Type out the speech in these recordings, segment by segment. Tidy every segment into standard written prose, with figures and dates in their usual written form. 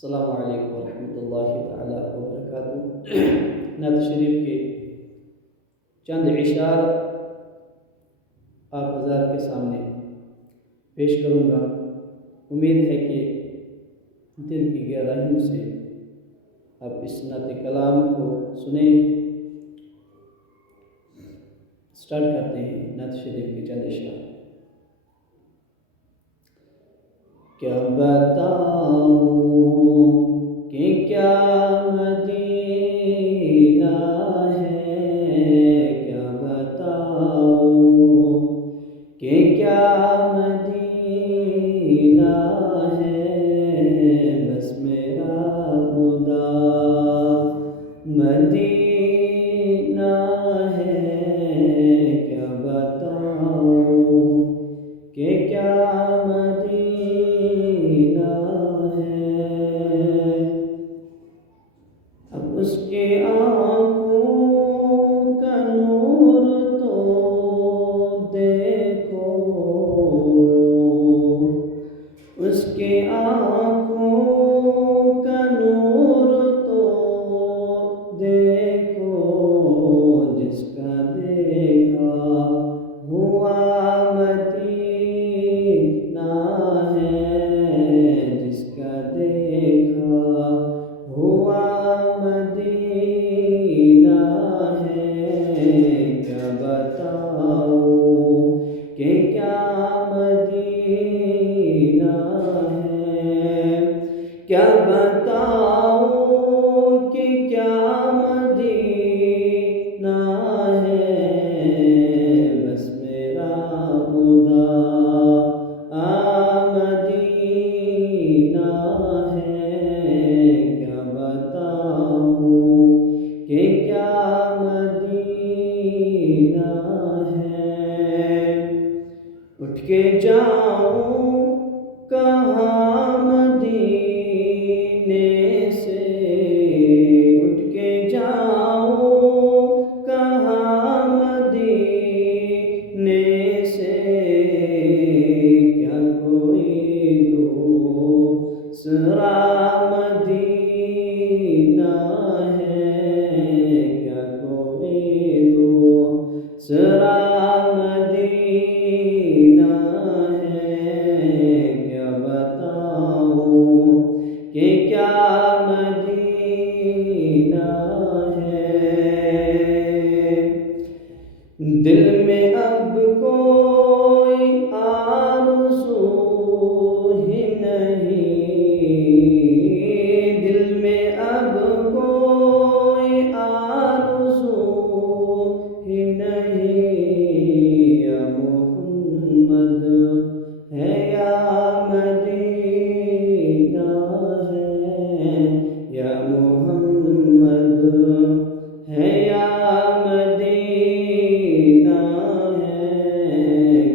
السلام علیکم ورحمۃ اللہ تعالیٰ وبرکاتہ۔ نعت شریف کے چند اشعار آپ حضرات کے سامنے پیش کروں گا۔ امید ہے کہ دل کی گہرائیوں سے آپ اس نعت کلام کو سنیں۔ سٹارٹ کرتے ہیں نعت شریف کے چند اشعار۔ کیا بتاؤں کہ کیا مدینہ ہے، کیا بتاؤں کہ کیا مدینہ ہے، بس میرا خدا مدینہ ہے۔ کیا بتاؤں کہ کیا مدینہ ہے، اب اس کے آنکھوں کا نور تو دیکھو، اس کے آنکھوں کا نور تو دیکھو، جس کا دیکھا ہوا مدینہ ہے، جس کا دیکھا ہوا مدینہ ہے۔ کیا بتاؤں کہ کیا مدینہ ہے، کیا بتاؤں کہ کیا مدینہ ہے، بس میرا خدا مدینہ ہے۔ کیا بتاؤں کہ کیا مدینہ ہے، اٹھ کے جاؤں کہاں مدینے سے، اٹھ کے جاؤں کہاں مدینے سے، کیا کوئی دوسرا مدینہ ہے، کیا کوئی دوسرا مدینہ ہے۔ کیا بتاؤں کہ کیا مدینہ ہے، دل میں اب کوئی آرزو ہی نہیں، دل میں اب کوئی آرزو ہی نہیں، یا محمد ہے یا مدینہ ہے، یا محمد ہے یا مدینہ ہے۔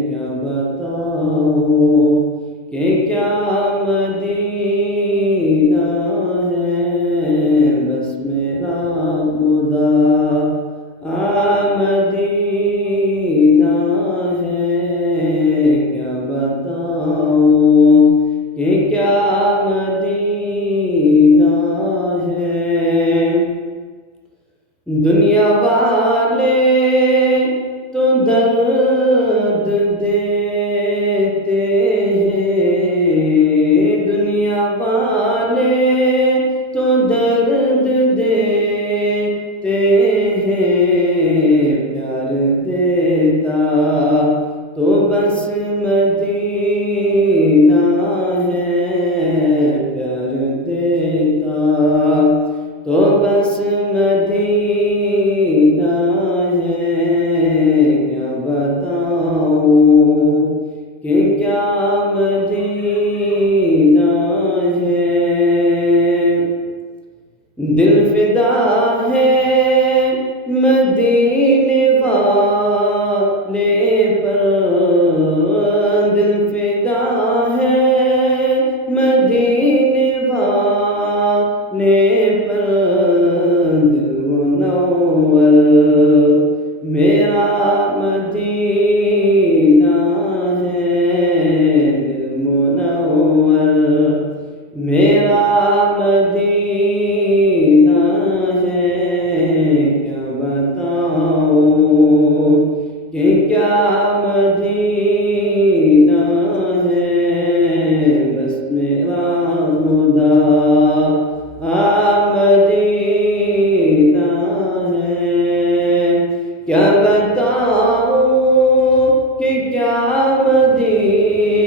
کیا بتاؤں کہ کیا مدینہ ہے، بس میرا خدا مدینہ ہے۔ کیا بتاؤں کہ کیا مدینہ ہے، دنیا والے تو درد دیتے ہیں، دنیا والے تو درد دیتے ہیں، پیار دیتا تو بس مدینہ ہے، پیار دیتا تو بس مدینہ ہے۔ کیا بتاؤں کہ کیا مدینہ ہے، دل فدا ہے مدینے والے پر، دل فدا ہے مدینے والے پر، دل منور میرا مدینہ ہے، دل منور میرا مدینہ